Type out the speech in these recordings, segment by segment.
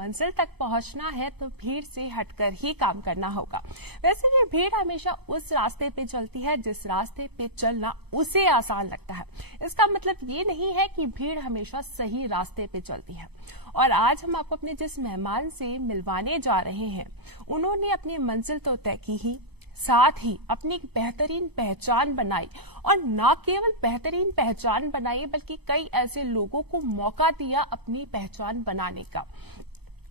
मंजिल तक पहुंचना है तो भीड़ से हटकर ही काम करना होगा। वैसे भी भीड़ हमेशा उस रास्ते पे चलती है जिस रास्ते पे चलना उसे आसान लगता है। इसका मतलब ये नहीं है कि भीड़ हमेशा सही रास्ते पे चलती है। और आज हम आपको अपने जिस मेहमान से मिलवाने जा रहे हैं, उन्होंने अपनी मंजिल तो तय की ही, साथ ही अपनी एक बेहतरीन पहचान बनाई, और न केवल बेहतरीन पहचान बनाई बल्कि कई ऐसे लोगों को मौका दिया अपनी पहचान बनाने का।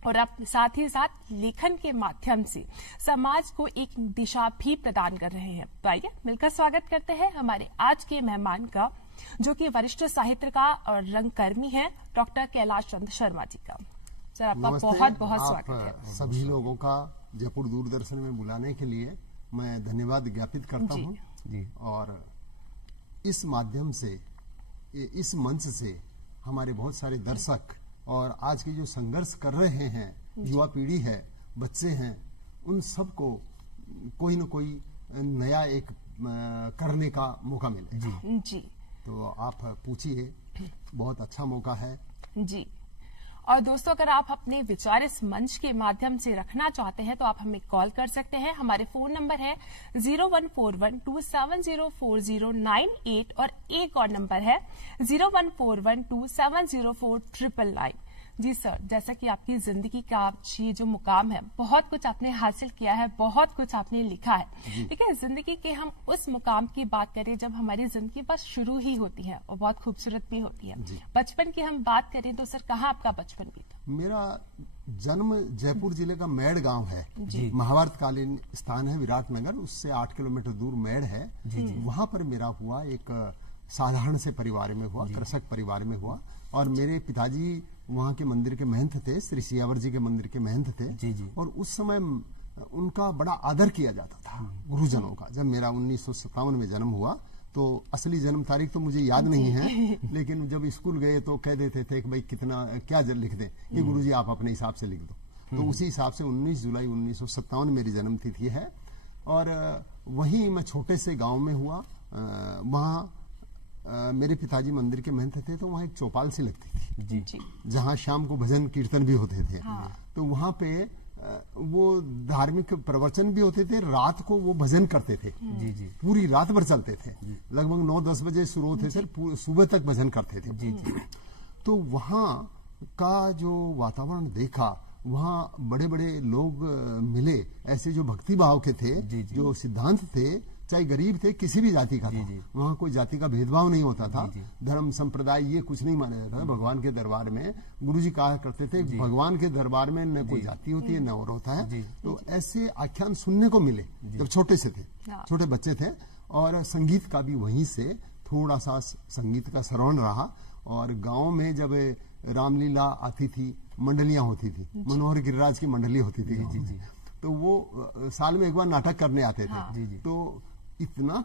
और अब साथ ही साथ लेखन के माध्यम से समाज को एक दिशा भी प्रदान कर रहे हैं। तो आइए मिलकर स्वागत करते हैं हमारे आज के मेहमान का, जो कि वरिष्ठ साहित्यकार और रंगकर्मी हैं, डॉक्टर कैलाश चंद्र शर्मा जी का। सर, आपका बहुत बहुत स्वागत है। सभी लोगों का जयपुर दूरदर्शन में बुलाने के लिए मैं धन्यवाद ज्ञापित करता हूँ जी। और इस माध्यम से, इस मंच से हमारे बहुत सारे दर्शक और आज के जो संघर्ष कर रहे हैं युवा पीढ़ी है, बच्चे हैं, उन सबको कोई न कोई नया एक करने का मौका मिले जी। तो आप पूछिए, बहुत अच्छा मौका है जी। और दोस्तों, अगर आप अपने विचार इस मंच के माध्यम से रखना चाहते हैं तो आप हमें कॉल कर सकते हैं। हमारे फोन नंबर है 0141270409 और एक और नंबर है 0141270499। जी सर, जैसा कि आपकी जिंदगी का ये जो मुकाम है, बहुत कुछ आपने हासिल किया है, बहुत कुछ आपने लिखा है, लेकिन जिंदगी के हम उस मुकाम की बात करें जब हमारी जिंदगी बस शुरू ही होती है और बहुत खूबसूरत भी होती है। बचपन की हम बात करें तो सर, कहाँ आपका बचपन बीता? मेरा जन्म जयपुर जिले का मेड़ गांव है, महाभारतकालीन स्थान है विराटनगर, उससे 8 किलोमीटर दूर मेड़ है। वहां पर मेरा हुआ एक साधारण से परिवार में हुआ, कृषक परिवार में हुआ। और मेरे पिताजी वहाँ के मंदिर के महंत थे, श्री सियावर जी के मंदिर के महंत थे। और उस समय उनका बड़ा आदर किया जाता था, गुरुजनों का। जब मेरा 1957 में जन्म हुआ, तो असली जन्म तारीख तो मुझे याद नहीं है, लेकिन जब स्कूल गए तो कह देते थे कि भाई कितना क्या लिख दें, कि गुरुजी आप अपने हिसाब से लिख दो। तो उसी हिसाब से 19 जुलाई 1957 मेरी जन्म तिथि है। और वहीं मैं छोटे से गाँव में हुआ। वहाँ मेरे पिताजी मंदिर के महंत थे, तो वहाँ एक चौपाल सी लगती थी जहाँ शाम को भजन कीर्तन भी होते थे। तो वहाँ पे वो धार्मिक प्रवचन भी होते थे, रात को वो भजन करते थे। पूरी रात भर चलते थे, लगभग 9-10 बजे शुरू होते थे, सुबह तक भजन करते थे। तो वहाँ का जो वातावरण देखा, वहाँ बड़े बड़े लोग मिले, ऐसे जो भक्ति भाव के थे, जो सिद्धांत थे, चाहे गरीब थे, किसी भी जाति का था। वहाँ कोई जाति का भेदभाव नहीं होता था। धर्म संप्रदाय ये कुछ नहीं माना जाता था। भगवान के दरबार में गुरुजी कहा करते थे, भगवान के दरबार में न कोई जाति होती है न और होता है। तो ऐसे आख्यान सुनने को मिले जब छोटे से थे, छोटे बच्चे थे। और संगीत का भी वहीं से थोड़ा सा संगीत का श्रवण रहा। और गाँव में जब रामलीला आती थी, मंडलियां होती थी, मनोहर गिरिराज की मंडली होती थी, तो वो साल में एक बार नाटक करने आते थे। तो इतना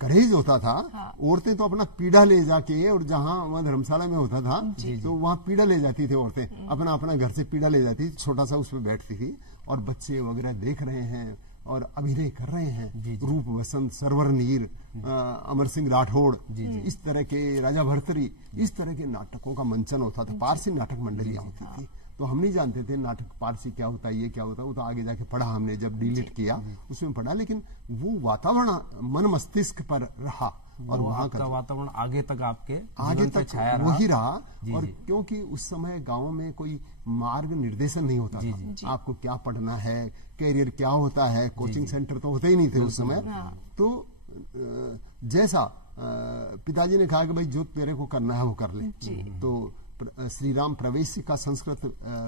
करेज होता था। औरतें तो अपना पीढ़ा ले जाके, और जहाँ वहाँ धर्मशाला में होता था तो वहाँ पीढ़ा ले जाती थी औरतें, अपना अपना घर से पीढ़ा ले जाती थी, छोटा सा उस पर बैठती थी। और बच्चे वगैरह देख रहे हैं और अभिनय कर रहे हैं। रूप वसंत, सरवर नीर, अमर सिंह राठौड़, इस तरह के, राजा भर्तरी, इस तरह के नाटकों का मंचन होता था। पारसी नाटक मंडलियां होती थी। तो हम नहीं जानते थे नाटक पारसी क्या होता है, ये क्या होता है। वो तो आगे जाके पढ़ा हमने, जब डीलिट किया उसमें पढ़ा। लेकिन वो वातावरण मन मस्तिष्क पर रहा, और वहाँ का वातावरण आगे तक आपके आगे तक छाया वही रहा। और क्योंकि उस समय गाँव में कोई मार्ग निर्देशन नहीं होता था, आपको क्या पढ़ना है, कैरियर क्या होता है, कोचिंग सेंटर तो होते ही नहीं थे उस समय। तो जैसा पिताजी ने कहा कि भाई जो तेरे को करना है वो कर ले। तो श्री राम प्रवेश का संस्कृत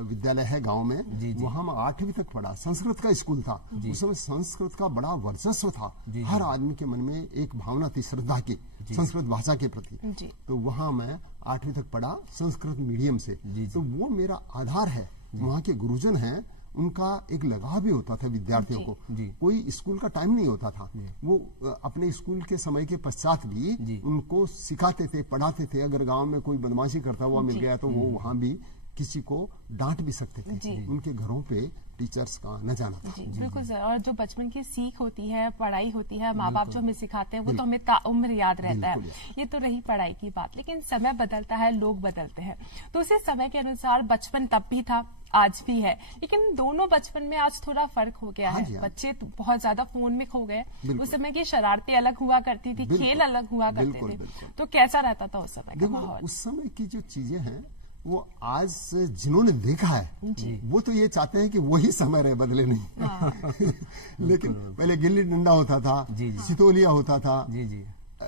विद्यालय है गांव में, वहां मैं 8वीं तक पढ़ा। संस्कृत का स्कूल था उस समय, संस्कृत का बड़ा वर्चस्व था। हर आदमी के मन में एक भावना थी श्रद्धा की, संस्कृत भाषा के प्रति। तो वहां मैं 8वीं तक पढ़ा संस्कृत मीडियम से। तो वो मेरा आधार है। वहाँ के गुरुजन हैं, उनका एक लगाव भी होता था विद्यार्थियों को। कोई स्कूल का टाइम नहीं होता था, वो अपने स्कूल के समय के पश्चात भी उनको सिखाते थे, पढ़ाते थे। अगर गांव में कोई बदमाशी करता हुआ मिल गया तो वो वहां भी किसी को डांट भी सकते थे। उनके घरों पे टीचर्स का न जाना था। जी बिल्कुल सर। और जो बचपन की सीख होती है, पढ़ाई होती है, माँ बाप जो हमें सिखाते हैं वो तो हमें उम्र याद रहता है। ये तो रही पढ़ाई की बात, लेकिन समय बदलता है, लोग बदलते हैं, तो उसी समय के अनुसार बचपन तब भी था, आज भी है, लेकिन दोनों बचपन में आज थोड़ा फर्क हो गया है। बच्चे तो बहुत ज्यादा फोन में खो गए। उस समय की शरारतें अलग हुआ करती थी, खेल अलग हुआ करते थे। तो कैसा रहता था उस समय का माहौल? उस समय की जो चीजें हैं वो आज से जिन्होंने देखा है वो तो ये चाहते हैं कि वही समय रहे, बदले नहीं। लेकिन पहले गिल्ली डंडा होता था, सितोलिया होता था,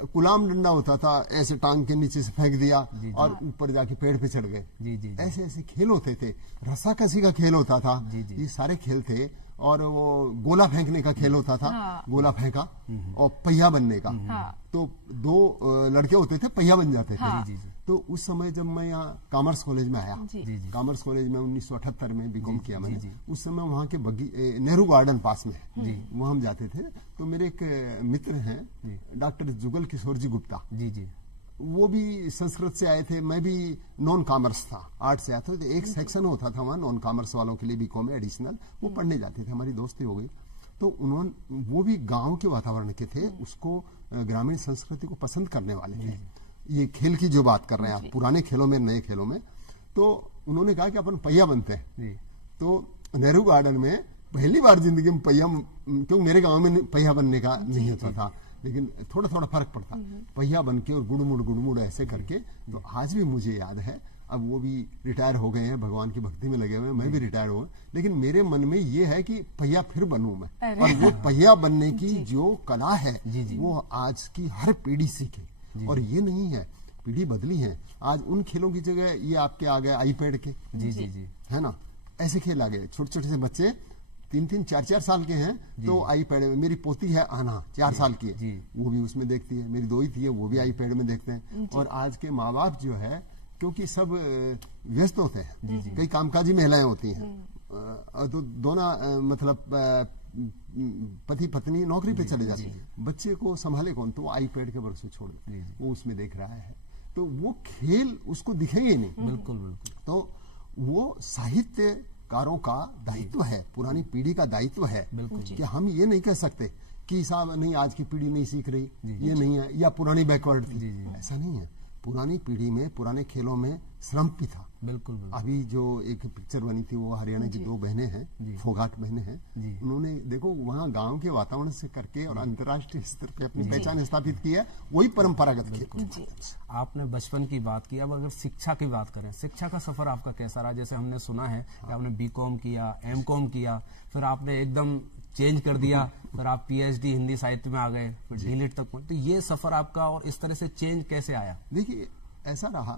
गुलाम डंडा होता था, ऐसे टांग के नीचे से फेंक दिया और ऊपर जाके पेड़ पे चढ़ गए। ऐसे ऐसे खेल होते थे। रस्साकसी का खेल होता था, ये सारे खेल थे। और वो गोला फेंकने का खेल होता था, गोला फेंका, और पहिया बनने का। तो दो लड़के होते थे, पहिया बन जाते थे। तो उस समय जब मैं यहाँ कॉमर्स कॉलेज में आया, कॉमर्स कॉलेज में 1978 में बीकॉम किया मैंने। उस समय वहाँ के नेहरू गार्डन पास में है, वहाँ हम जाते थे। तो मेरे एक मित्र हैं डॉक्टर जुगल किशोर जी गुप्ता, वो भी संस्कृत से आए थे। मैं भी नॉन कॉमर्स था, आर्ट से आया था। तो एक सेक्शन होता था वहाँ नॉन कॉमर्स वालों के लिए बीकॉम में एडिशनल, वो पढ़ने जाते थे। हमारी दोस्ती हो गई। तो उन्होंने, वो भी गांव के वातावरण के थे, उसको ग्रामीण संस्कृति को पसंद करने वाले थे। ये खेल की जो बात कर रहे हैं आप, पुराने खेलों में, नए खेलों में, तो उन्होंने कहा कि अपन पहिया बनते हैं। तो नेहरू गार्डन में पहली बार जिंदगी में पहिया, क्योंकि मेरे गांव में पहिया बनने का नहीं होता था, लेकिन थोड़ा थोड़ा फर्क पड़ता। पहिया बन के और गुड़मुड़ ऐसे करके। तो आज भी मुझे याद है। अब वो भी रिटायर हो गए हैं, भगवान की भक्ति में लगे हुए हैं, मैं भी रिटायर हो गया, लेकिन मेरे मन में ये है कि पहिया फिर बनूं मैं। और वो पहिया बनने की जो कला है वो आज की हर पीढ़ी सीखे। और ये नहीं है, पीढ़ी बदली है। आज उन खेलों की जगह ये आपके आ गए आईपैड के, है ना, ऐसे खेल आ गए। छोटे छोटे से बच्चे 3-3, 4-4 साल के हैं तो आईपैड में। मेरी पोती है आना, 4 साल की है, वो भी उसमें देखती है। मेरी दोई थी है, वो भी आईपैड में देखते हैं। और आज के माँ बाप जो है, क्योंकि सब व्यस्त होते हैं, कई कामकाजी महिलाएं होती हैं, तो दोनों मतलब पति पत्नी नौकरी पे चले जाते हैं, बच्चे को संभाले कौन? तो वो आईपैड के वर्ष में छोड़ दे, वो उसमें देख रहा है। तो वो खेल उसको दिखेंगे नहीं। बिल्कुल। तो वो साहित्यकारों का दायित्व है, पुरानी पीढ़ी का दायित्व है कि हम ये नहीं कह सकते कि साहब नहीं, आज की पीढ़ी नहीं सीख रही, ये नहीं है, या पुरानी बैकवर्ड थी। ऐसा नहीं है। पुरानी पीढ़ी में, पुराने खेलों में श्रम भी था। बिल्कुल। अभी जो एक पिक्चर बनी थी, वो हरियाणा की 2 बहनें हैं, फोगाट बहनें हैं, उन्होंने देखो वहाँ गांव के वातावरण से करके और अंतर्राष्ट्रीय स्तर पे अपनी पहचान स्थापित की है। वही परंपरागत खेल। आपने बचपन की बात की, अब अगर शिक्षा की बात करें, शिक्षा का सफर आपका कैसा रहा? जैसे हमने सुना है कि आपने बीकॉम किया, एमकॉम किया, फिर आपने एकदम चेंज कर दिया, फिर आप पीएचडी हिंदी साहित्य में आ गए, फिर डीलिट तक। तो ये सफर आपका और इस तरह से चेंज कैसे आया? देखिए, ऐसा रहा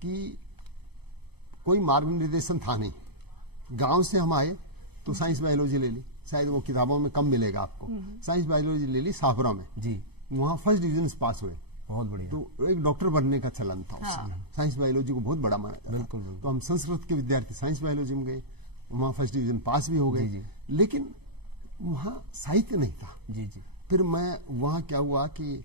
कि कोई मार्गनिर्देशन था नहीं। गांव से हम आए तो साइंस बायोलॉजी ले ली, शायद वो किताबों में कम मिलेगा आपको। साइंस बायोलॉजी ले ली साफरा में, वहाँ फर्स्ट डिवीजन से पास हुए। बहुत बढ़िया। तो एक डॉक्टर बनने का चलन था उस समय। साइंस बायोलॉजी को बहुत बड़ा माना जाता। बिल्कुल। तो हम संस्कृत के विद्यार्थी साइंस बायोलॉजी में गए, वहाँ फर्स्ट डिवीजन पास भी हो गए, लेकिन वहाँ साहित्य नहीं था। फिर मैं वहाँ क्या हुआ कि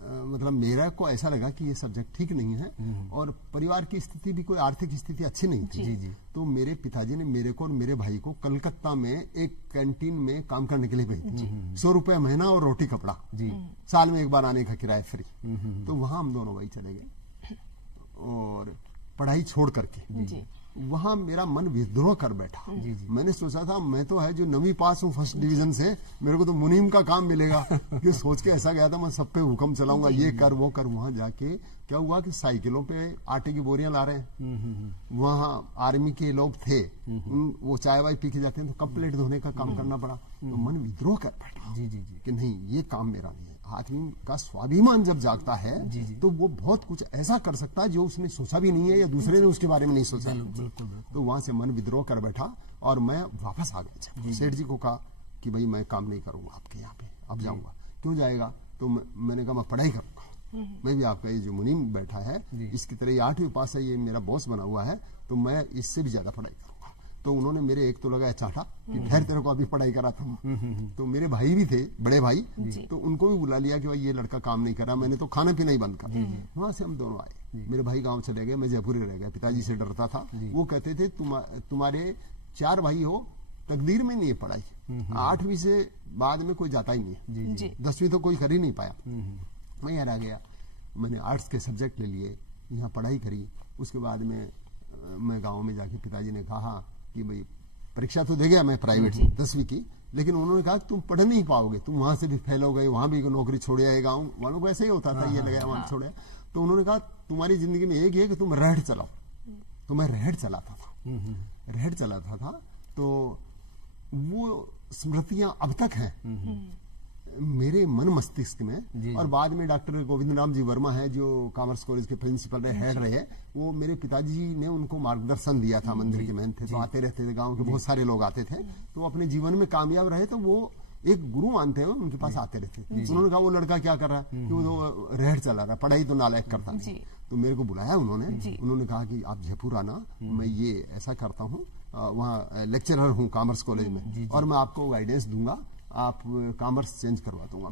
मतलब मेरा को ऐसा लगा कि ये सब्जेक्ट ठीक नहीं है, और परिवार की स्थिति भी, कोई आर्थिक स्थिति अच्छी नहीं थी। तो मेरे पिताजी ने मेरे को और मेरे भाई को कलकत्ता में एक कैंटीन में काम करने के लिए भेज दिया। 100 रुपए महीना और रोटी कपड़ा, साल में एक बार आने का किराया फ्री। तो वहां हम दोनों भाई चले गए और पढ़ाई छोड़ करके वहां मेरा मन विद्रोह कर बैठा। मैंने सोचा था मैं तो है जो 9वीं पास हूँ फर्स्ट डिवीजन से, मेरे को तो मुनीम का काम मिलेगा। कि सोच के ऐसा गया था मैं सब पे हुक्म चलाऊंगा, ये कर वो कर। वहां जाके क्या हुआ कि साइकिलों पे आटे की बोरियां ला रहे हैं, वहाँ आर्मी के लोग थे, वो चाय वाय पी के जाते हैं, तो कप प्लेट धोने का काम करना पड़ा। तो मन विद्रोह कर बैठा कि नहीं, ये काम मेरा नहीं है। आदमी का स्वाभिमान जब जागता है तो वो बहुत कुछ ऐसा कर सकता है जो उसने सोचा भी नहीं है, या दूसरे ने उसके बारे में नहीं सोचा। तो वहां से मन विद्रोह कर बैठा और मैं वापस आ गया। सेठ जी को कहा कि भाई मैं काम नहीं करूंगा आपके यहाँ पे, अब जाऊंगा। क्यों जाएगा? तो मैंने कहा मैं पढ़ाई करूंगा, मैं भी आपका ये जो मुनीम बैठा है इसकी तरह 8वीं पास है, ये मेरा बॉस बना हुआ है, तो मैं इससे भी ज्यादा पढ़ाई करूंगा। तो उन्होंने मेरे एक तो लगाया चाटा कि ठहर तेरे को अभी पढ़ाई कराता हूँ। तो मेरे भाई भी थे, बड़े भाई, तो उनको भी बुला लिया कि भाई ये लड़का काम नहीं कर रहा। मैंने तो खाना पीना ही बंद कर दिया। वहां से हम दोनों आए। मेरे भाई गांव चले गए, मैं जयपुर ही रह गया, पिताजी से डरता था। वो कहते थे तुम्हारे 4 भाई हो, तकदीर में नहीं है पढ़ाई, 8वीं से बाद में कोई जाता ही नहीं है, 10वीं तो कोई कर ही नहीं पाया। मैं यहाँ रह गया, मैंने आर्ट्स के सब्जेक्ट ले लिए, यहाँ पढ़ाई करी। उसके बाद में मैं गांव में जाके पिताजी ने कहा कि भाई परीक्षा तो दे गया मैं प्राइवेट 10वीं की, लेकिन उन्होंने कहा तुम पढ़ नहीं पाओगे, तुम वहां से भी फेल हो गए, वहां भी नौकरी छोड़ आए। गाँव वालों को ऐसे ही होता था, ये लगाया वहां छोड़े। तो उन्होंने कहा तुम्हारी जिंदगी में एक ही है कि तुम रेहड़ चलाओ। तो मैं रेहड़ चलाता था। तो वो स्मृतियां अब तक हैं मेरे मन मस्तिष्क में। और बाद में डॉक्टर गोविंद राम जी वर्मा है जो कॉमर्स कॉलेज के प्रिंसिपल रहे, हेड रहे, वो मेरे पिताजी ने उनको मार्गदर्शन दिया था। मंदिर के महंत थे, तो आते रहते थे, गांव के बहुत सारे लोग आते थे। तो अपने जीवन में कामयाब रहे, तो वो एक गुरु मानते हुए उनके पास आते रहते। उन्होंने कहा वो लड़का क्या कर रहा है, कि वो रेहड़ चला रहा है, पढ़ाई तो नालायक करता नहीं। तो मेरे को बुलाया उन्होंने कहा कि आप जयपुर आना, मैं ये ऐसा करता हूँ, वहाँ लेक्चरर हूँ कॉमर्स कॉलेज में, और मैं आपको गाइडेंस दूंगा, आप कॉमर्स चेंज करवा दूंगा।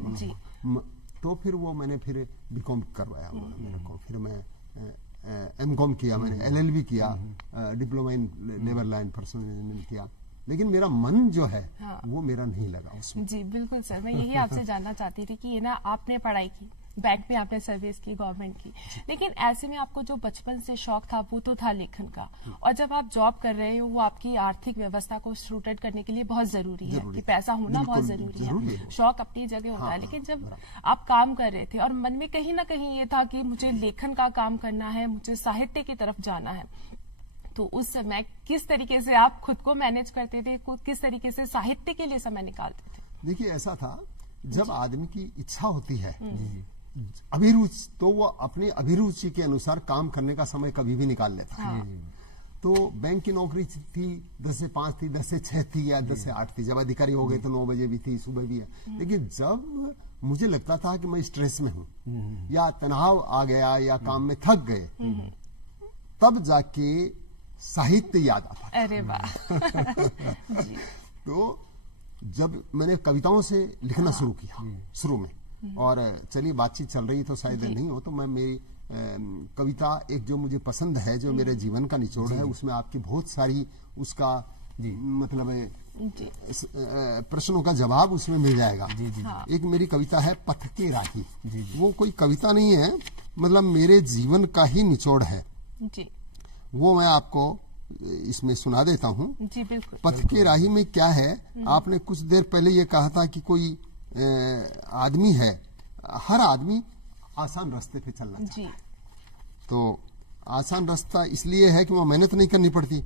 तो फिर वो मैंने फिर बीकॉम करवाया उन्होंने मेरे को। फिर मैं एमकॉम किया, मैंने एलएलबी किया, diploma in labour law and personal management किया। लेकिन मेरा मन जो है वो मेरा नहीं लगा उसमें। जी बिल्कुल सर, मैं यही आपसे जानना चाहती थी कि ये ना आपने पढ़ाई की, बैंक में आपने सर्विस की, गवर्नमेंट की, लेकिन ऐसे में आपको जो बचपन से शौक था वो तो था लेखन का, और जब आप जॉब कर रहे हो वो आपकी आर्थिक व्यवस्था को सुटेड करने के लिए बहुत जरूरी है कि पैसा होना बहुत जरूरी है। शौक अपनी जगह होता है, लेकिन जब आप काम कर रहे थे और मन में कहीं ना कहीं ये था कि मुझे लेखन का काम करना है, मुझे साहित्य की तरफ जाना है, तो उस समय किस तरीके से आप खुद को मैनेज करते थे, किस तरीके से साहित्य के लिए समय निकालते थे? देखिए ऐसा था, जब आदमी की इच्छा होती है, अभिरुचि, तो वो अपनी अभिरुचि के अनुसार काम करने का समय कभी भी निकाल लेता है। तो बैंक की नौकरी थी, 10 से 5 थी, 10 से 6 थी या 10 से 8 थी। जब अधिकारी हो गए तो 9 बजे भी थी, सुबह भी है। लेकिन जब मुझे लगता था कि मैं स्ट्रेस में हूँ या तनाव आ गया या काम में थक गए, तब जाके साहित्य याद आता। अरे वाह। तो जब मैंने कविताओं से लिखना शुरू किया शुरू में, और चलिए बातचीत चल रही तो शायद नहीं हो, तो मैं मेरी कविता एक जो मुझे पसंद है, जो मेरे जीवन का निचोड़ है, उसमें आपकी बहुत सारी उसका मतलब प्रश्नों का जवाब उसमें मिल जाएगा। एक मेरी कविता है पथ के राही। वो कोई कविता नहीं है, मतलब मेरे जीवन का ही निचोड़ है। वो मैं आपको इसमें सुना देता हूँ। जी बिल्कुल। पथ के राही में क्या है, आपने कुछ देर पहले ये कहा था कि कोई आदमी है, हर आदमी आसान रास्ते पे चलना चाहता है। तो आसान रास्ता इसलिए है कि वहाँ मेहनत नहीं करनी पड़ती।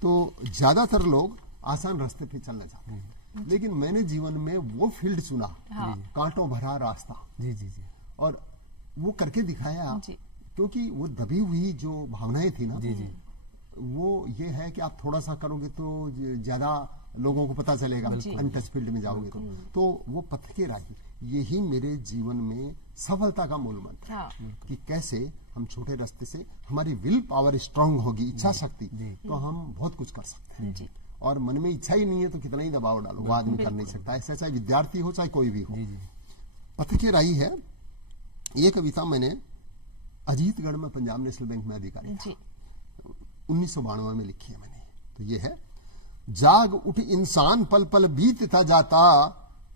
तो ज्यादातर लोग आसान रास्ते पे चलना चाहते हैं, लेकिन मैंने जीवन में वो फील्ड चुना, कांटों भरा रास्ता। और वो करके दिखाया, क्योंकि वो दबी हुई जो भावनाएं थी ना, वो ये है कि आप थोड़ा सा करोगे तो ज्यादा लोगों को पता चलेगा, अनटच फील्ड में जाओगे तो वो पथ के राही, यही मेरे जीवन में सफलता का मूल मंत्र है। कि कैसे हम छोटे रास्ते से, हमारी विल पावर स्ट्रांग होगी, इच्छा शक्ति, तो हम बहुत कुछ कर सकते हैं। और मन में इच्छा ही नहीं है तो कितना ही दबाव डालो, वो आदमी कर नहीं सकता। ऐसा चाहे विद्यार्थी हो चाहे कोई भी हो। पथ के राही है। ये कविता मैंने अजीतगढ़ में पंजाब नेशनल बैंक में अधिकारी था, 1992 में लिखी है मैंने। तो ये है, जाग उठ इंसान पल पल बीतता जाता,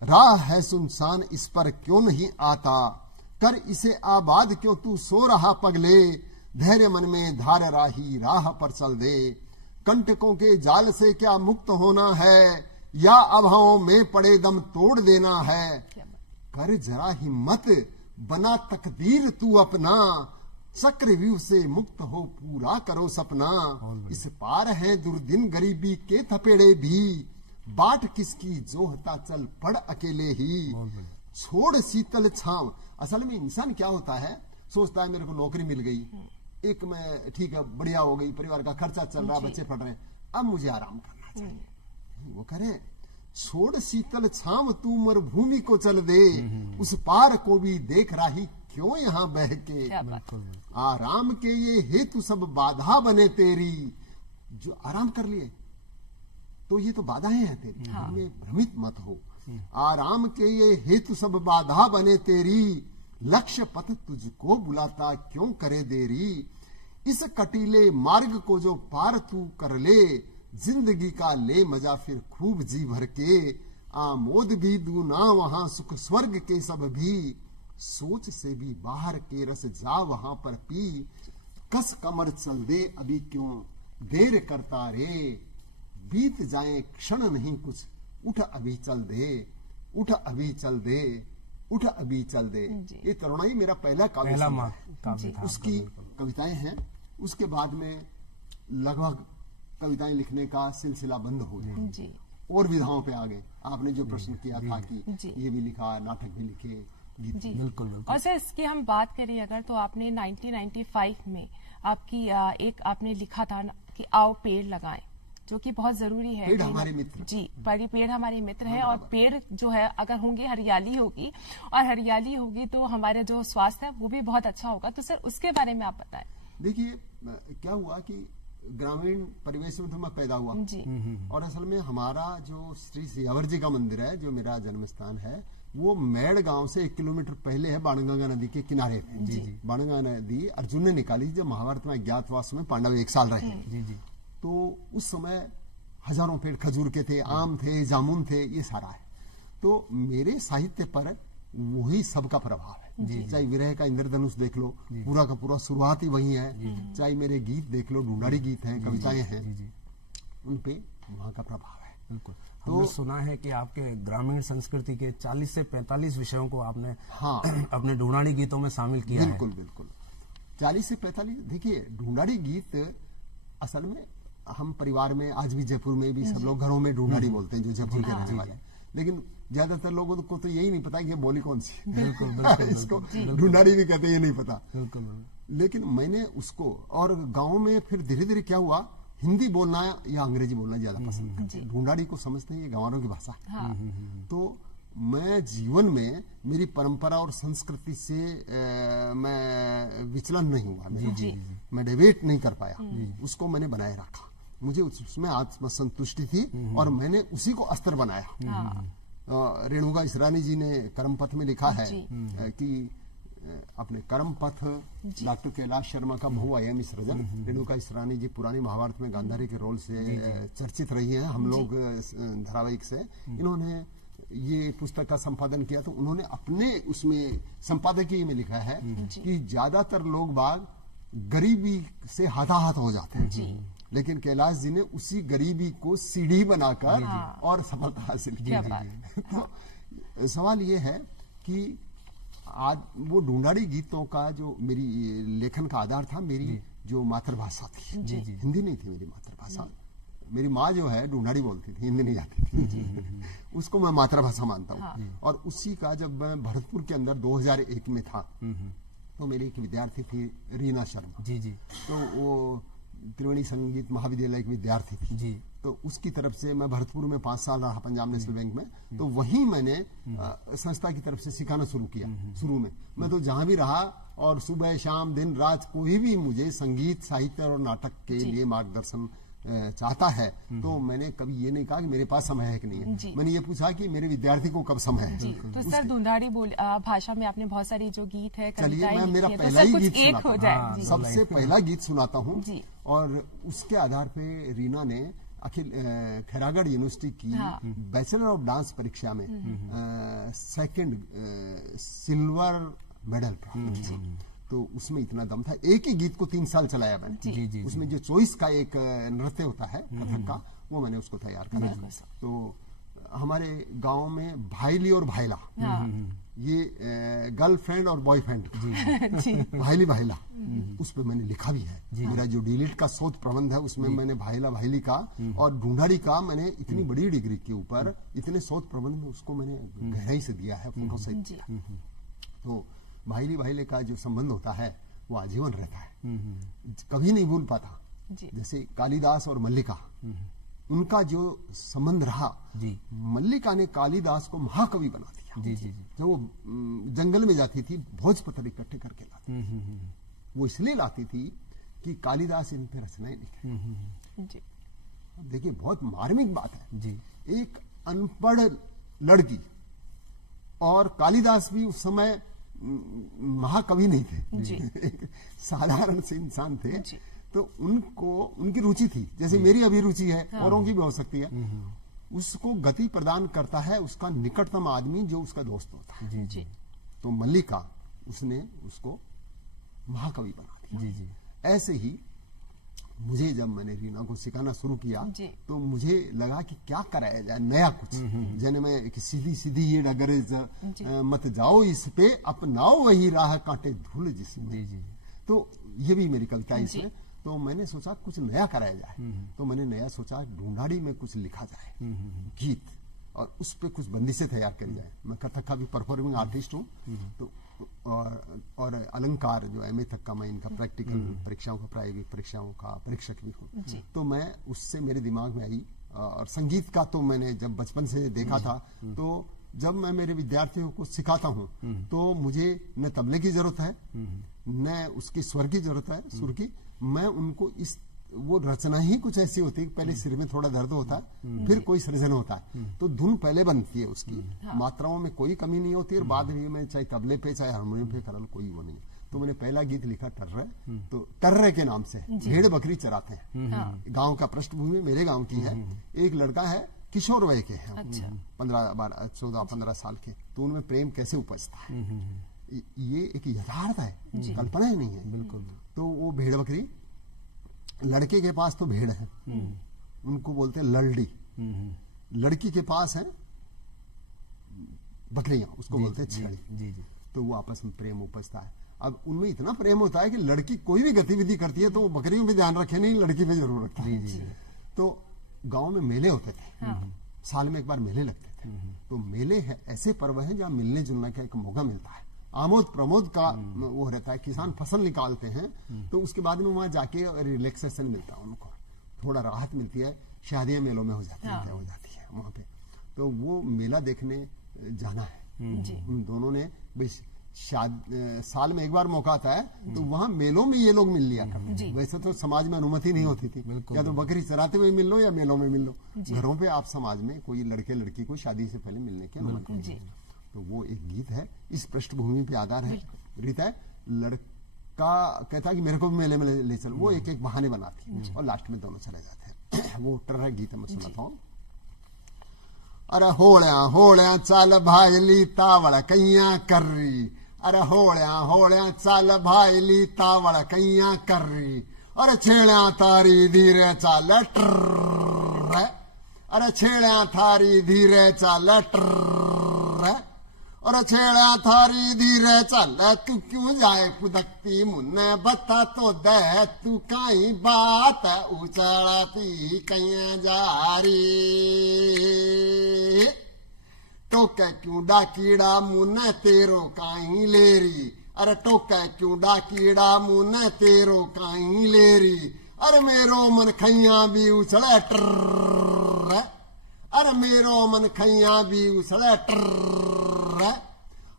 राह है सुनसान इस पर क्यों नहीं आता, कर इसे आबाद क्यों तू सो रहा पगले, धैर्य मन में धार राही राह पर चल दे, कंटकों के जाल से क्या मुक्त होना है, या अभावों में पड़े दम तोड़ देना है, कर जरा हिम्मत बना तकदीर तू अपना, चक्रव्यूह से मुक्त हो पूरा करो सपना, इस पार है दुर्दिन गरीबी के थपेड़े भी, बाट किसकी जोहता चल पड़ अकेले ही, छोड़ शीतल छांव। असल में इंसान क्या होता है, सोचता है मेरे को नौकरी मिल गई, एक मैं ठीक है बढ़िया हो गई, परिवार का खर्चा चल रहा, बच्चे पढ़ रहे हैं, अब मुझे आराम करना चाहिए। वो करे, छोड़ शीतल छांव तू मरुभूमि को चल दे, उस पार को भी देख राही क्यों यहाँ बह के, आराम के ये हेतु सब बाधा बने तेरी, जो आराम कर लिए तो ये तो बाधाएं हैं तेरी, इनमें भ्रमित मत हो। आराम के ये हेतु सब बाधा बने तेरी, लक्ष्य पथ तुझको बुलाता क्यों करे देरी, इस कटीले मार्ग को जो पार तू कर ले, जिंदगी का ले मजा फिर खूब जी भर के, आमोद भी दू ना वहां सुख स्वर्ग के सब भी, सोच से भी बाहर के रस जा वहां पर पी, कस कमर चल दे अभी क्यों देर करता रे, बीत जाए क्षण नहीं कुछ उठ अभी चल दे, उठ अभी चल दे, उठ अभी चल दे। ये तरुणाई मेरा पहला काव्य था, उसकी कविताएं हैं। उसके बाद में लगभग कविताएं लिखने का सिलसिला बंद हो गया और विधाओं पे आ गए। आपने जो प्रश्न किया था कि ये भी लिखा, नाटक भी लिखे, गीत। जी बिल्कुल। और सर इसकी हम बात करें अगर तो आपने 1995 में आपकी एक आपने लिखा था कि आओ पेड़ लगाएं, जो कि बहुत जरूरी है। पेड़ हमारे मित्र। जी, पेड़ हमारे मित्र हैं और पेड़ जो है अगर होंगे हरियाली होगी और हरियाली होगी तो हमारे जो स्वास्थ्य है वो भी बहुत अच्छा होगा। तो सर उसके बारे में आप बताएं। देखिए क्या हुआ कि ग्रामीण परिवेश में तो मैं पैदा हुआ जी। और असल में हमारा जो श्री सियावर जी का मंदिर है, जो मेरा जन्म स्थान है, वो मेड़ गांव से 1 किलोमीटर पहले है, बाणगंगा नदी के किनारे पे। जी। बाणगंगा नदी अर्जुन ने निकाली जब महाभारत में अज्ञातवास में पांडव 1 साल रहे। जी। तो उस समय हजारों पेड़ खजूर के थे, आम थे, जामुन थे, ये सारा है। तो मेरे साहित्य पर वही सबका प्रभाव है। चाहे विरह का इंद्रधनुष देख लो, पूरा का पूरा शुरुआत ही वही है। चाहे मेरे गीत देख लो, ढूंढाड़ी गीत हैं, कविताएं हैं, उन पे वहां का प्रभाव है। बिल्कुल। हमने सुना है कि आपके ग्रामीण संस्कृति के 40 से 45 विषयों को आपने अपने ढूंढाड़ी गीतों में शामिल किया है। बिल्कुल। 40 से 45। देखिए ढूंढाड़ी गीत असल में हम परिवार में आज भी, जयपुर में भी सब लोग घरों में ढूंढाड़ी बोलते हैं, जो जयपुर के रहने वाले हैं। लेकिन ज्यादातर लोगों को तो यही नहीं पता कि ये बोली कौन सी है। बिल्कुल। इसको ढूंढाड़ी भी कहते हैं, ये नहीं पता। बिल्कुल। लेकिन मैंने उसको, और गांव में फिर धीरे धीरे क्या हुआ, हिंदी बोलना या अंग्रेजी बोलना ज्यादा पसंद करते। ढूंढाड़ी को समझते हैं ये गंवारों की भाषा है। तो मैं जीवन में मेरी परंपरा और संस्कृति से मैं विचलन नहीं हुआ, मैं डेविएट नहीं कर पाया, उसको मैंने बनाए रखा। मुझे उसमें आत्मसंतुष्टि थी और मैंने उसी को अस्त्र बनाया। रेणुका इसरानी जी ने कर्म पथ में लिखा है कि अपने कर्म पथ डॉक्टर कैलाश शर्मा का बहुआयामी सृजन। रेणुका इसरानी जी पुरानी महाभारत में गांधारी के रोल से चर्चित रही हैं, हम लोग धारावाहिक से। इन्होंने ये पुस्तक का संपादन किया तो उन्होंने अपने उसमें संपादकीय में लिखा है कि ज्यादातर लोग बाग गरीबी से हाथाहाथ हो जाते हैं, लेकिन कैलाश जी ने उसी गरीबी को सीढ़ी बनाकर और सफलता हासिल की। तो सवाल ये है कि आज वो ढूंढाड़ी गीतों का जो मेरी लेखन का आधार था, मेरी जो मातृभाषा थी, हिंदी नहीं थी मेरी मातृभाषा। मेरी माँ जो है ढूंढाड़ी बोलती थी, हिंदी नहीं आती थी। उसको मैं मातृभाषा मानता हूँ। और उसी का जब मैं भरतपुर के अंदर 2001 में था तो मेरी एक विद्यार्थी थी रीना शर्मा। तो वो त्रिवेणी संगीत महाविद्यालय की विद्यार्थी थी। तो उसकी तरफ से मैं भरतपुर में 5 साल रहा, पंजाब नेशनल बैंक में। तो वहीं मैंने संस्था की तरफ से सिखाना शुरू किया। शुरू में मैं तो जहां भी रहा और सुबह शाम दिन रात कोई भी मुझे संगीत साहित्य और नाटक के लिए मार्गदर्शन चाहता है तो मैंने कभी ये नहीं कहा कि मेरे पास समय है कि नहीं है। मैंने ये पूछा कि मेरे विद्यार्थी को कब समय है। तो सर ढूंढाड़ी भाषा में आपने बहुत सारी जो गीत है, चलिए मैं मेरा पहला ही गीत सुनाता हूँ। सबसे पहला गीत सुनाता हूँ और उसके आधार पे रीना ने अखिल खैरागढ़ यूनिवर्सिटी की बैचलर ऑफ डांस परीक्षा में सेकंड सिल्वर मेडल प्राप्त किया। तो उसमें इतना दम था। एक ही गीत को 3 साल चलाया मैंने। उसमें जो चॉइस का एक नृत्य होता है कथक का, वो मैंने उसको तैयार कराया। तो हमारे गांव में भाईली और भाईला, ये गर्लफ्रेंड और बॉयफ्रेंड, भाईली भाईला, उस पर मैंने लिखा भी है। मेरा जो डीलिट का शोध प्रबंध है उसमें मैंने भाईला भाईली का और ढूंढाड़ी का मैंने इतनी बड़ी डिग्री के ऊपर इतने शोध प्रबंध में उसको मैंने गहराई से दिया है, तो भाईली भाईले का जो संबंध होता है वो आजीवन रहता है, कभी नहीं भूल पाता। जैसे कालिदास और मल्लिका, उनका जो संबंध रहा, मल्लिका ने कालिदास को महाकवि बना दिया। जब वो जंगल में जाती थी भोजपत्र इकट्ठे करके लाती, वो इसलिए लाती थी कि कालिदास इन पे रचनाएं लिखे। देखिए बहुत मार्मिक बात है। एक अनपढ़ लड़की, और कालिदास भी उस समय महाकवि नहीं जी। थे एक साधारण से इंसान थे। जी। तो उनको उनकी रुचि थी, जैसे मेरी अभी रुचि है, औरों की भी हो सकती है। उसको गति प्रदान करता है उसका निकटतम आदमी जो उसका दोस्त होता है। जी जी। तो मल्लिका उसने उसको महाकवि बना दिया। जी जी ऐसे ही मुझे जब मैंने रीना को सिखाना शुरू किया जी। तो मुझे लगा कि क्या कराया जाए नया कुछ। जने में एक सीधी सीधी ये डगर मत जाओ इस पे, अपनाओ वही राह कांटे धूल जिसमें। जी जी तो ये भी मेरी कविता है जी। इसमें। तो मैंने सोचा कुछ नया कराया जाए। तो मैंने नया सोचा ढूंढाड़ी में कुछ लिखा जाए गीत, और उस पे कुछ बंदिशें तैयार करी जाए। मैं कथक का भी परफॉर्मिंग आर्टिस्ट हूँ। तो और अलंकार जो एमए तक का मैं इनका प्रैक्टिकल परीक्षाओं का, प्रायोगिक परीक्षाओं का परीक्षक भी हूँ। तो मैं उससे मेरे दिमाग में आई। और संगीत का तो मैंने जब बचपन से देखा था, तो जब मैं मेरे विद्यार्थियों को सिखाता हूँ तो मुझे न तबले की जरूरत है न उसकी स्वर की जरूरत है, सुर की। मैं उनको इस वो रचना ही कुछ ऐसी होती है कि पहले सिर में थोड़ा दर्द होता है, फिर कोई सृजन होता है, तो धुन पहले बनती है उसकी। मात्राओं में कोई कमी नहीं होती, और बाद में चाहे तबले पे चाहे हारमोनियम पे करल कोई वो नहीं। तो मैंने पहला गीत लिखा टर्रे। तो टर्रे के नाम से भेड़ बकरी चराते हैं। गांव का पृष्ठभूमि मेरे गांव की है। एक लड़का है, किशोर वय के हैं, 14-15 साल के। तो उनमें प्रेम कैसे उपजता है, ये एक यथार्थ है, कल्पना ही नहीं है। बिल्कुल। तो वो भेड़ बकरी, लड़के के पास तो भेड़ है, उनको बोलते हैं ललडी। लड़की के पास है बकरियां, उसको बोलते हैं छेड़ी। जी जी तो वो आपस में प्रेम उपजता है। अब उनमें इतना प्रेम होता है कि लड़की कोई भी गतिविधि करती है तो वो बकरियों पे ध्यान रखे नहीं, लड़की पे जरूर रखता है। तो गांव में मेले होते थे, साल में एक बार मेले लगते थे। तो मेले है ऐसे पर्व है जहाँ मिलने जुलने का एक मौका मिलता है, आमोद प्रमोद का वो रहता है। किसान फसल निकालते हैं तो उसके बाद में वहां जाके रिलैक्सेशन मिलता है, उनको थोड़ा राहत मिलती है। शादियां मेलों में हो जाती है वहां पे। तो वो मेला देखने जाना है। उन दोनों ने साल में एक बार मौका आता है, तो वहां मेलों में ये लोग मिल लिया करते हैं। वैसे तो समाज में अनुमति नहीं होती थी, या तो बकरी चराते हुए मिल लो या मेलों में मिल लो। घरों पे आप समाज में कोई लड़के लड़की को शादी से पहले मिलने की अनुमति नहीं है। तो वो एक गीत है, इस पृष्ठभूमि पे आधार है। रीता है, लड़का कहता है कि मेरे को भी मेले में ले चल, वो एक एक बहाने बनाती, और लास्ट में दोनों चले जाते हैं। वो टर्रा गीत मैं सुनाता हूँ। अरे होड़िया होड़िया चल भाईली तावड़ कैया कर्री, अरे होड़िया होड़िया चल भाईली तावड़ कैया कर्री, अरे छेड़िया तारी धीरे चल ट्र, अरे छेड़िया थारी धीरे चल ट्र, और छेड़ा थारी धीरे चल, तू क्यों जाए पुदकती मुन्ने बता तो दे, तू काई बात उचड़ती कैया जारी, टोके क्यों डाकीड़ा मुन्ने तेरो काई लेरी, अरे टोके क्यों डाकीड़ा मुन्ने तेरो काई लेरी, अरे मेरो मन खैया भी उछड़े ट्र, अरे मेरो मन खैया भी उछड़े ट्र,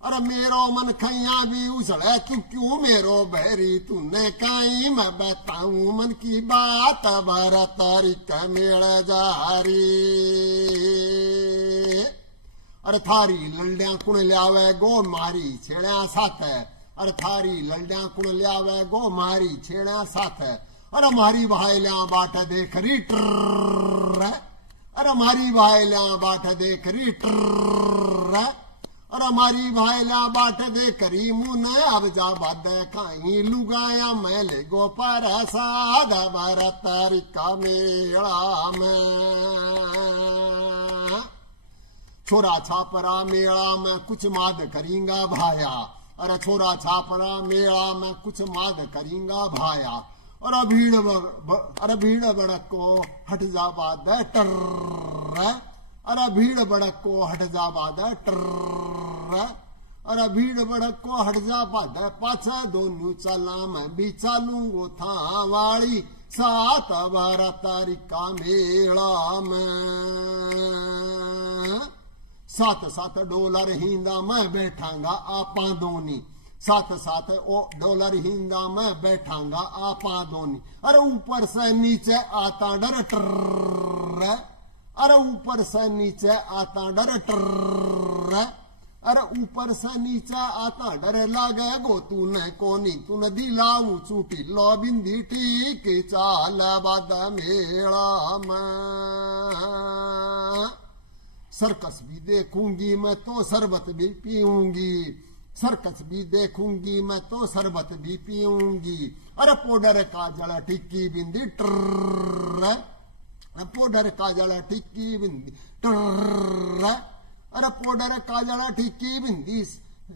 अरे मेरो मन खैया भी उछड़े, तू क्यों मेरो बहरी तूने काई, मैं बताऊं मन की बात भर तारीख मेड़ जारी, अरे थारी ललड्या कुण लियावे गो मारी छेड़ा साथ, अरे थारी ललड्या कुण लियावे गो मारी छेड़ा साथ, अरे मारी भाईल्या बाट देख री ट्र, अरे मारी भाईल्या बाट देख री ट्र, अरे मारी भाईल्या बाट देख री मुने अब जा बाद खाई लुगाया मैं ले गो पर साध भर तारिका मेला में, छोरा छापरा मेला में कुछ माद करेंगा भाया, अरे छोरा छापरा मेला में कुछ माद करेंगा भाया, अरे भीड़ बड़क को हट जा बाद टर, अरे भीड़ बड़क को हट जा बाद टर, अरे भीड़ बड़क को हट जा बाद पाछा दोनों चला मैं भी चालूंगो था वाली सात बार तारिका मेला में, $7 डॉलर हिंदा मैं बैठांगा आपा दोनी, $7 हिंदा मैं बैठांगा आपा दोनी, अरे ऊपर से नीचे आता डर ट्र, अरे ऊपर से नीचे आता डर ट्र, अरे ऊपर से नीचा आता डर लागे गो तूने कोनी तूने दिलाऊ चूटी लो बिंदी ठीक चाल बाद मेला में। सर्कस भी देखूंगी मैं तो शरबत भी पीऊंगी, सर्कस भी देखूंगी मैं तो शरबत भी पीऊंगी। अरे पाउडर काजल टिक्की बिंदी ट्र, पाउडर काजल टिक्की बिंदी ट्र, अरे पाउडर काजल टिक्की बिंदी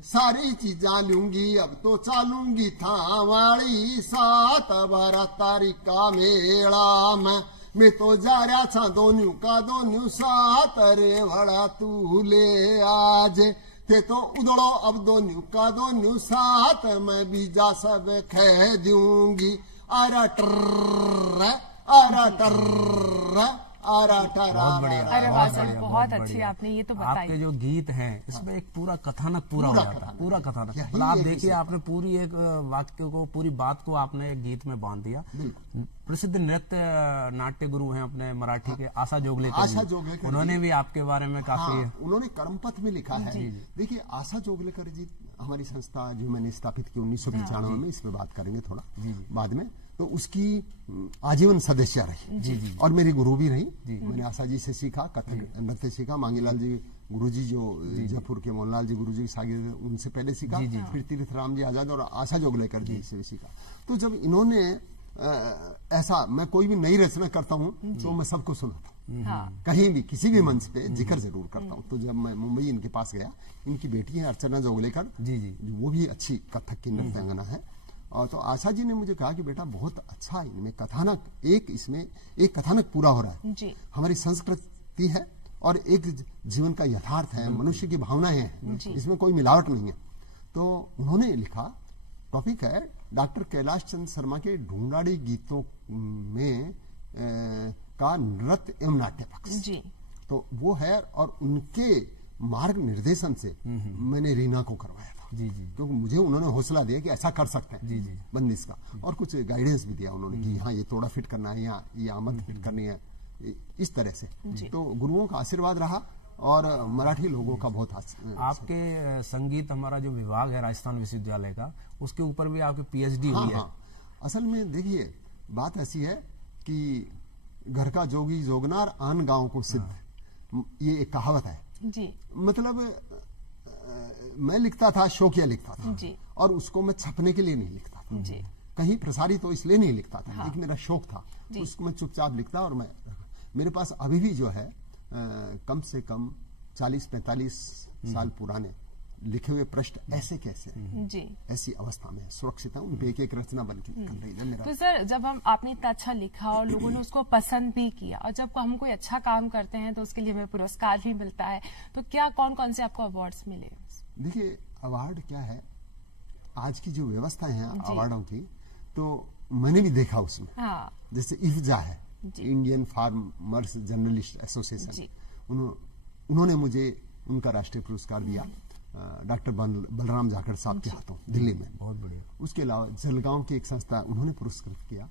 सारी चीजा लूंगी अब तो चालूंगी था वाली 7 12 तारीख का मेला में। मैं तो जा रहा था दोन्यू का दोन्यू साथ रे बड़ा तू ले आज ते तो उधड़ो अब दोन्यू का दोन्यू साथ मैं बीजा सब कह दूंगी। आरा टर आरा टर आरा टर। अरे वाह सर, बहुत अच्छी आपने ये तो बताई। आपके जो गीत हैं इसमें एक पूरा कथानक पूरा हो जाता है, पूरा कथानक। मतलब आप देखिए आपने पूरी एक वाक्य को, पूरी बात को आपने एक गीत में बांध दिया। प्रसिद्ध नृत्य नाट्य गुरु हैं अपने मराठी के आशा जोगलेकर, आशा जोगलेकर, उन्होंने भी आपके बारे में काफी उन्होंने कर्मपथ में लिखा है। देखिए आशा जोगलेकर जी हमारी संस्था जो मैंने स्थापित की 1995 में, इस पे बात करेंगे थोड़ा बाद में, तो उसकी आजीवन सदस्य रही और मेरी गुरु भी रही। मैंने आशा जी से सीखा, कथक नृत्य सीखा। मांगीलाल जी गुरुजी जो जयपुर के मोहनलाल जी गुरुजी के शागिर्द, उनसे पहले सीखा, फिर तीर्थराम जी आजाद और आशा जोगलेकर जी से भी सीखा। तो जब इन्होंने ऐसा, मैं कोई भी नई रचना करता हूँ तो मैं सबको सुनाता हूँ, कहीं भी किसी भी मंच पे जिक्र जरूर करता हूँ। तो जब मैं मुंबई इनके पास गया, इनकी बेटी है अर्चना जोगलेकर, वो भी अच्छी कथक की नृत्यांगना है। और तो आशा जी ने मुझे कहा कि बेटा बहुत अच्छा है, इनमें कथानक, इसमें एक कथानक पूरा हो रहा है, हमारी संस्कृति है और एक जीवन का यथार्थ है, मनुष्य की भावनाएं हैं, इसमें कोई मिलावट नहीं है। तो उन्होंने लिखा, टॉपिक है डॉक्टर कैलाश चंद्र शर्मा के ढूंढाड़ी गीतों में का नृत्य एवं नाट्य पक्ष। तो वो है और उनके मार्ग निर्देशन से मैंने रीना को करवाया था। क्योंकि मुझे उन्होंने हौसला दिया कि ऐसा कर सकते हैं बंदिश का, और कुछ गाइडेंस भी दिया उन्होंने कि हाँ ये थोड़ा फिट करना है, यहाँ ये आमद फिट करनी है, इस तरह से। तो गुरुओं का आशीर्वाद रहा और मराठी लोगों का बहुत आपके संगीत, हमारा जो विभाग है राजस्थान विश्वविद्यालय का, उसके ऊपर भी आपकी पीएचडी हुई है। असल में देखिए बात ऐसी है कि घर का जोगी जोगनार आन गांव को सिद्ध, ये एक कहावत है जी। मतलब मैं लिखता था, शौकिया लिखता था जी। और उसको मैं छपने के लिए नहीं लिखता था जी। कहीं प्रसारित तो इसलिए नहीं लिखता था, एक मेरा शौक था, तो उसको मैं चुपचाप लिखता। और मेरे पास अभी भी जो है कम से कम 40-45 साल पुराने लिखे हुए प्रश्न ऐसे कैसे जी, ऐसी अवस्था में सुरक्षित है, उन पे एक रचना बन के निकल रही है मेरा। तो सर जब आपने इतना अच्छा लिखा और लोगों ने उसको पसंद भी किया, और जब हम कोई अच्छा काम करते हैं तो उसके लिए हमें पुरस्कार भी मिलता है, तो क्या कौन कौन से आपको अवार्ड्स मिले? देखिए अवार्ड क्या है, आज की जो व्यवस्था है अवार्डों की, तो मैंने भी देखा उसमें। जैसे इफ्जा है, इंडियन फार्मर्स जर्नलिस्ट एसोसिएशन, उन्होंने मुझे उनका राष्ट्रीय पुरस्कार दिया डॉक्टर बलराम जाखड़ साहब के हाथों, दिल्ली में, बहुत बढ़िया। उसके अलावा जलगांव की एक संस्था, उन्होंने पुरस्कृत किया।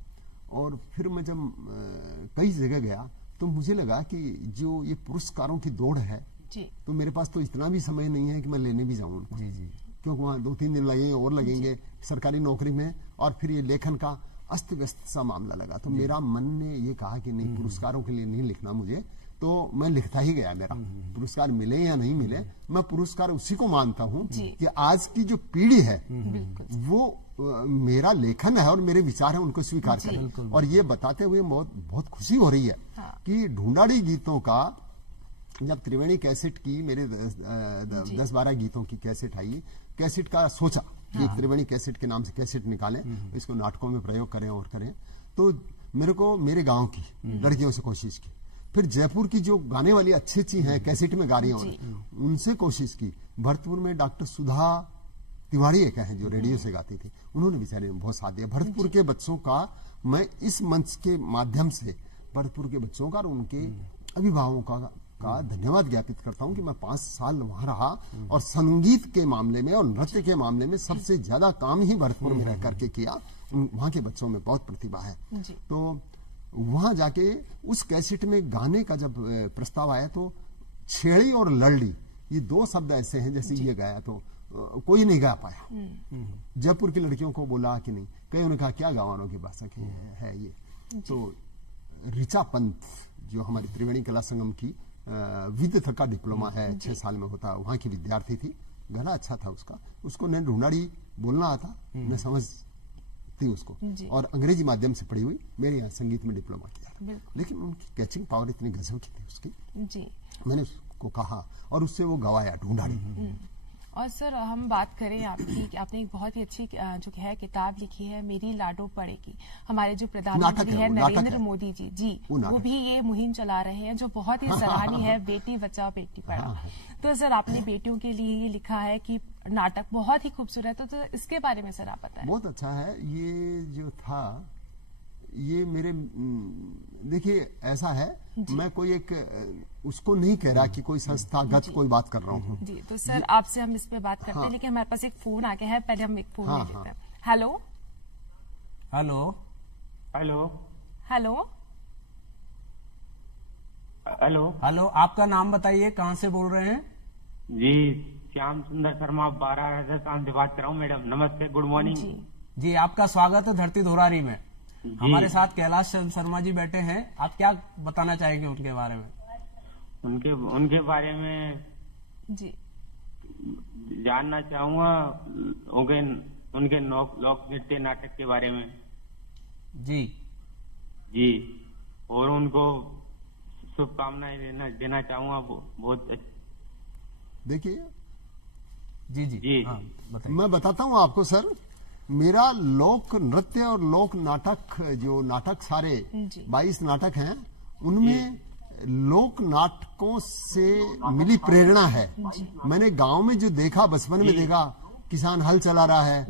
और फिर मैं जब कई जगह गया तो मुझे लगा कि जो ये पुरस्कारों की दौड़ है जी, तो मेरे पास तो इतना भी समय नहीं है कि मैं लेने भी जाऊं उनको, क्योंकि वहाँ 2-3 दिन लगेंगे और लगेंगे सरकारी नौकरी में, और फिर ये लेखन का अस्त व्यस्त सा मामला लगा। तो मेरा मन ने ये कहा कि नहीं, पुरस्कारों के लिए नहीं लिखना मुझे, तो मैं लिखता ही गया। मेरा पुरस्कार मिले या नहीं मिले, मैं पुरस्कार उसी को मानता हूँ कि आज की जो पीढ़ी है वो मेरा लेखन है और मेरे विचार है, उनको स्वीकार करें। और ये बताते हुए बहुत खुशी हो रही है कि ढूंढाड़ी गीतों का, जब त्रिवेणी कैसेट की मेरे 10-12 गीतों की कैसेट आई, कैसेट का सोचा कि एक त्रिवेणी कैसेट के नाम से कैसेट निकालें, इसको नाटकों में प्रयोग करें और करें, तो मेरे को मेरे गांव की लड़कियों से कोशिश की, फिर जयपुर की जो गाने वाली अच्छी हैं कैसेट में गा रही हैं, उनसे कोशिश की। भरतपुर में डॉक्टर सुधा तिवारी एक है जो रेडियो से गाती थी, उन्होंने बेचारे बहुत साथ दिया। भरतपुर के बच्चों का मैं इस मंच के माध्यम से भरतपुर के बच्चों का और उनके अभिभावकों का धन्यवाद ज्ञापित करता हूं कि मैं 5 साल वहां रहा और संगीत के मामले में और नृत्य के मामले में सबसे ज्यादा काम ही भरतपुर में रह करके किया। वहां के बच्चों में बहुत प्रतिभा है। तो वहां जाके उस कैसेट में गाने का जब प्रस्ताव आया, तो छेड़ी और लल्डी ये दो शब्द ऐसे हैं जैसे ये गाया तो कोई नहीं गा पाया। जयपुर की लड़कियों को बोला कि नहीं, कईयों ने कहा क्या गावानों की भाषा की है ये। तो ऋचा पंत जो हमारी त्रिवेणी कला संगम की विद्युत का डिप्लोमा है 6 साल में होता, वहां की विद्यार्थी थी, गला अच्छा था उसका, उसको न ढूंढाड़ी बोलना आता न समझ थी उसको, और अंग्रेजी माध्यम से पढ़ी हुई, मेरे यहाँ संगीत में डिप्लोमा किया, लेकिन उनकी कैचिंग पावर इतनी गजब की थी उसकी। मैंने उसको कहा और उससे वो गवाया ढूंढाड़ी। और सर हम बात करें आपकी कि आपने एक बहुत ही अच्छी जो है किताब लिखी है, मेरी लाडो पढ़ेगी। हमारे जो प्रधानमंत्री है नरेंद्र मोदी जी वो भी ये मुहिम चला रहे हैं जो बहुत ही सराहनीय है, बेटी बचाओ बेटी पढ़ाओ। तो सर आपने बेटियों के लिए ये लिखा है कि नाटक बहुत ही खूबसूरत है, तो इसके बारे में सर आप बताएं। बहुत अच्छा है ये जो था, ये मेरे देखिए ऐसा है, मैं कोई एक उसको नहीं कह रहा कि कोई संस्थागत कोई बात कर रहा हूँ जी। तो सर आपसे हम इस पे बात करते हैं, लेकिन हमारे पास एक फोन आ गया है, पहले हम एक फोन ले लेते हैं। Hello hello hello hello hello hello, आपका नाम बताइए, कहाँ से बोल रहे हैं? जी श्याम सुंदर शर्मा 12 राजस्थान से बात कर रहा हूँ मैडम। नमस्ते, गुड मॉर्निंग जी। आपका स्वागत है धरती धुरारी में। हमारे साथ कैलाश शर्मा जी बैठे हैं, आप क्या बताना चाहेंगे उनके बारे में? उनके बारे में जी जानना चाहूंगा, उनके लोक नृत्य नाटक के बारे में जी जी, और उनको शुभकामनाएं देना चाहूंगा। बहुत देखिए जी जी जी हाँ, मैं बताता हूँ आपको सर, मेरा लोक नृत्य और लोक नाटक, जो नाटक सारे 22 नाटक हैं, उनमें लोक नाटकों से मिली प्रेरणा है। मैंने गांव में जो देखा, बचपन में देखा, किसान हल चला रहा है,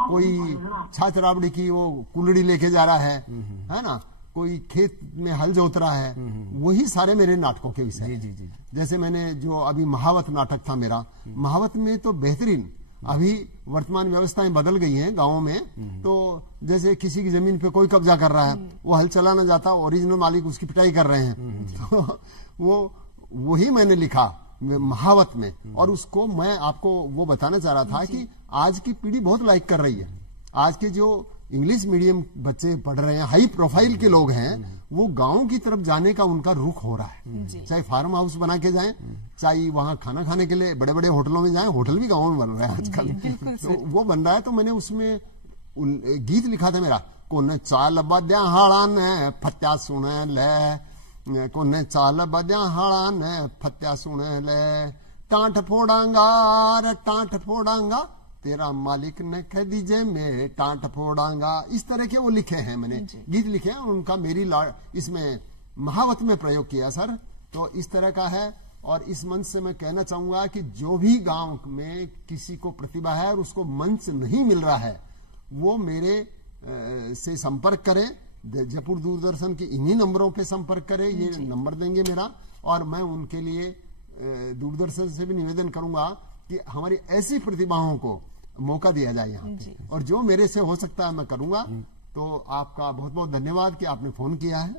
कोई छाछ राबड़ी की वो कुल्हड़ी लेके जा रहा है ना, कोई खेत में हल जोत रहा है, वही सारे मेरे नाटकों के विषय हैं। जैसे मैंने जो अभी महावत नाटक था मेरा, महावत में तो बेहतरीन, अभी वर्तमान व्यवस्थाएं बदल गई हैं गांवों में, तो जैसे किसी की जमीन पे कोई कब्जा कर रहा है, वो हल चलाना जाता, ओरिजिनल मालिक उसकी पिटाई कर रहे हैं, तो वही मैंने लिखा महावत में। और उसको मैं आपको वो बताना चाह रहा था कि आज की पीढ़ी बहुत लाइक कर रही है। आज के जो इंग्लिश मीडियम बच्चे पढ़ रहे हैं, हाई प्रोफाइल के लोग हैं, वो गांव की तरफ जाने का उनका रुख हो रहा है। चाहे फार्म हाउस बना के जाएं, चाहे वहां खाना खाने के लिए बड़े बड़े होटलों में जाएं, होटल भी गांव में बन रहे हैं आजकल, तो वो बन रहा है। तो मैंने उसमें गीत लिखा था मेरा, कोने चाल बद्या हाड़ा ने फत्या सुने ले, कोने चाल बद्या हाड़ा ने फत्या सुने ले, टांट फोड़ांगा रे टांट फोड़ांगा, तेरा मालिक ने कह दीजिए मैं टांट फोड़ांगा। इस तरह के वो लिखे हैं, मैंने गीत लिखे हैं, उनका मेरी इसमें महावत में प्रयोग किया सर। तो इस तरह का है। और इस मंच से मैं कहना चाहूंगा कि जो भी गांव में किसी को प्रतिभा है और उसको मंच नहीं मिल रहा है, वो मेरे से संपर्क करें, जयपुर दूरदर्शन के इन्हीं नंबरों पे संपर्क करें, ये नंबर देंगे मेरा, और मैं उनके लिए दूरदर्शन से भी निवेदन करूंगा कि हमारी ऐसी प्रतिभाओं को मौका दिया जाए यहाँ पे, और जो मेरे से हो सकता है मैं करूंगा। तो आपका बहुत बहुत धन्यवाद कि आपने फोन किया है।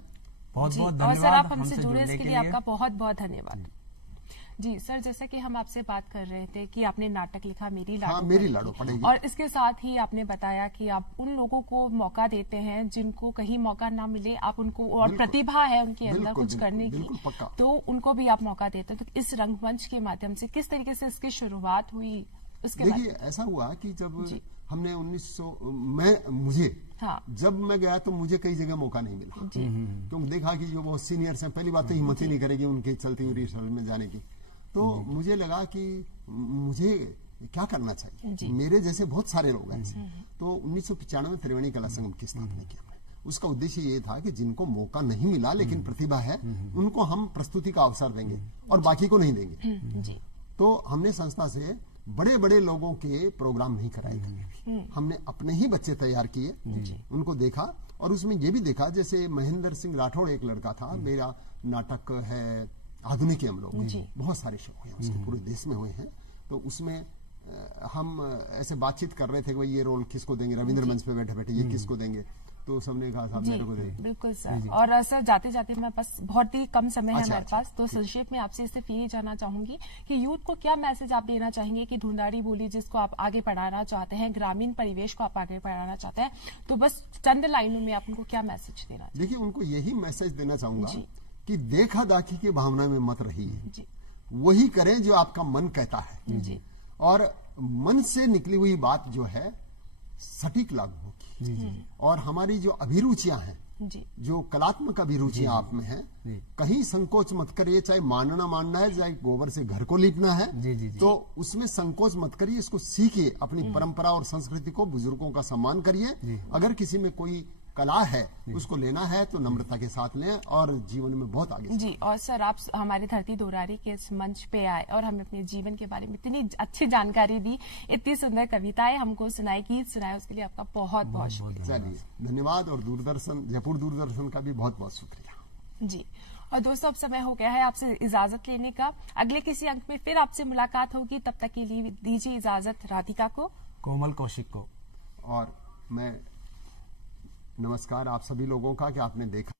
बहुत बहुत धन्यवाद। और सर आप हमसे जुड़े इसके लिए आपका बहुत बहुत धन्यवाद। जी सर, जैसा कि हम आपसे बात कर रहे थे कि आपने नाटक लिखा मेरी लाडो, मेरी लाडो पड़ेगी, और इसके साथ ही आपने बताया कि आप उन लोगों को मौका देते हैं जिनको कहीं मौका ना मिले, आप उनको, और प्रतिभा है उनके अंदर कुछ करने की, तो उनको भी आप मौका देते हैं। तो इस रंगमंच के माध्यम से किस तरीके से इसकी शुरुआत हुई? देखिए ऐसा हुआ कि जब हमने 1900 मुझे जब मैं गया तो मुझे कई जगह मौका नहीं मिला, क्योंकि देखा कि जो बहुत सीनियर्स हैं, पहली बात तो हिम्मत ही नहीं करेगी उनके चलते हुए रिसर्च में जाने की। तो मुझे लगा कि मुझे क्या करना चाहिए, मेरे जैसे बहुत सारे लोग हैं ऐसे। तो 1995 में त्रिवेणी कला संगम की स्थापना की हमने। उसका उद्देश्य ये था कि जिनको मौका नहीं मिला लेकिन प्रतिभा है, उनको हम प्रस्तुति का अवसर देंगे और बाकी को नहीं देंगे। तो हमने संस्था से बड़े बड़े लोगों के प्रोग्राम नहीं कराए थे, हमने अपने ही बच्चे तैयार किए, उनको देखा, और उसमें ये भी देखा, जैसे महेंद्र सिंह राठौड़ एक लड़का था, मेरा नाटक है आधुनिक हम लोग, बहुत सारे शो हुए उसके, पूरे देश में हुए हैं। तो उसमें हम ऐसे बातचीत कर रहे थे कि भाई ये रोल किसको देंगे, रविंद्र मंच पे बैठे बैठे ये किसको देंगे। तो सबने कहा साहब जी मेरे को दे। बिल्कुल सर। और सर जाते जाते मैं बस बहुत ही कम समय है अच्छा, हमारे पास, तो संक्षेप में आपसे सिर्फ यही जानना चाहूंगी कि यूथ को क्या मैसेज आप देना चाहेंगे कि ढूंढारी बोली जिसको आप आगे बढ़ाना चाहते हैं, ग्रामीण परिवेश को आप आगे बढ़ाना चाहते हैं, तो बस चंद लाइनों में आप उनको क्या मैसेज देना चाहेंगे? देखिए, उनको यही मैसेज देना चाहूंगा कि देखा दाखी की भावना में मत रहिए, जी वही करें जो आपका मन कहता है, जी और मन से निकली हुई बात जो है सटीक लागू होगी। और हमारी जो अभिरुचियां हैं, जी जो कलात्मक अभिरुचियां आप में हैं, कहीं संकोच मत करिए, चाहे मानना है, चाहे गोबर से घर को लीपना है, तो उसमें संकोच मत करिए, इसको सीखिए, अपनी परंपरा और संस्कृति को, बुजुर्गों का सम्मान करिए। अगर किसी में कोई कला है, उसको लेना है तो नम्रता के साथ लें और जीवन में बहुत आगे जी। और सर आप हमारी धरती दोरारी के इस मंच पे आए और हमें अपने जीवन के बारे में इतनी अच्छी जानकारी दी, इतनी सुंदर कविताएं हमको सुनाई, गीत सुनाए, उसके लिए आपका बहुत बहुत शुक्रिया। चलिए, धन्यवाद। और दूरदर्शन, जयपुर दूरदर्शन का भी बहुत बहुत शुक्रिया। जी। और दोस्तों अब समय हो गया है आपसे इजाजत लेने का, अगले किसी अंक में फिर आपसे मुलाकात होगी, तब तक के लिए दीजिए इजाजत राधिका को, कोमल कौशिक को। और मैं नमस्कार आप सभी लोगों का कि आपने देखा